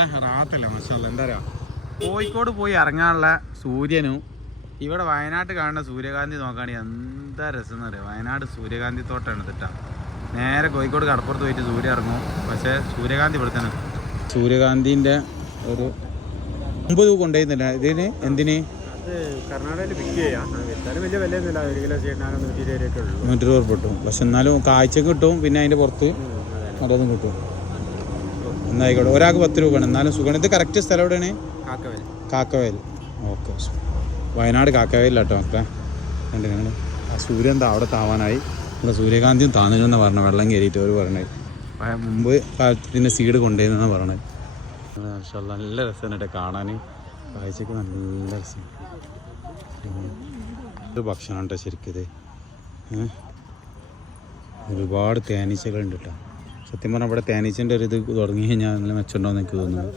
റാത്തല്ല മാഷാഅല്ലാഹ്. എന്താ പറയുക, കോഴിക്കോട് പോയി ഇറങ്ങാനുള്ള സൂര്യനും ഇവിടെ വയനാട്ട് കാണുന്ന സൂര്യകാന്തി നോക്കുകയാണെങ്കിൽ എന്താ രസം എന്ന് അറിയാം. വയനാട് സൂര്യകാന്തി തോട്ടമാണ് തെറ്റാ. നേരെ കോഴിക്കോട് കടപ്പുറത്ത് പോയിട്ട് സൂര്യ ഇറങ്ങും. പക്ഷേ സൂര്യകാന്തി ഇവിടെ തന്നെ. സൂര്യകാന്തിൻ്റെ ഒരു 50 കൊണ്ടുപോയിരുന്നില്ല ഇതിന്. എന്തിന്? കർണാടകയിൽ പിക്ക് ചെയ്യാം. വലിയ വിലയൊന്നുമില്ല. 1 കിലോ ചെയ്യണ 120 കിട്ടും. പക്ഷെ എന്നാലും കാഴ്ചക്ക് കിട്ടും. പിന്നെ അതിൻ്റെ പുറത്ത് മറ്റൊന്നും കിട്ടും. എന്നായിക്കോട്ടെ. ഒരാൾക്ക് 10 രൂപയാണ്. എന്നാലും സുഖമാണ്. ഇത് കറക്റ്റ് സ്ഥലം എവിടെയാണ്? കാക്കവയൽ. ഓക്കെ. വയനാട് കാക്കവയലിലാട്ടോ മക്കളെ. കണ്ടു ഞങ്ങൾ ആ സൂര്യൻ അവിടെ താവാനായി. ഇവിടെ സൂര്യകാന്തിയും താന്നില്ലെന്ന് പറഞ്ഞത്. വെള്ളം കയറിയിട്ട് അവർ പറഞ്ഞത് മുമ്പ് കാലത്തിൻ്റെ സീഡ് കൊണ്ടുവരുന്നെന്ന് പറഞ്ഞത്. നല്ല രസമാണ് കേട്ടോ കാണാൻ. കാഴ്ചക്ക് നല്ല രസം. ഒരു ഭക്ഷണം കേട്ടോ ശരിക്കിത്. ഒരുപാട് തേനീച്ചകളുണ്ട് കേട്ടോ. സത്യം പറഞ്ഞാൽ ഇവിടെ തേനീച്ചൻ്റെ ഒരു ഇത് തുടങ്ങി കഴിഞ്ഞാൽ നല്ല മെച്ചമുണ്ടോയെന്ന് എനിക്ക് തോന്നുന്നു.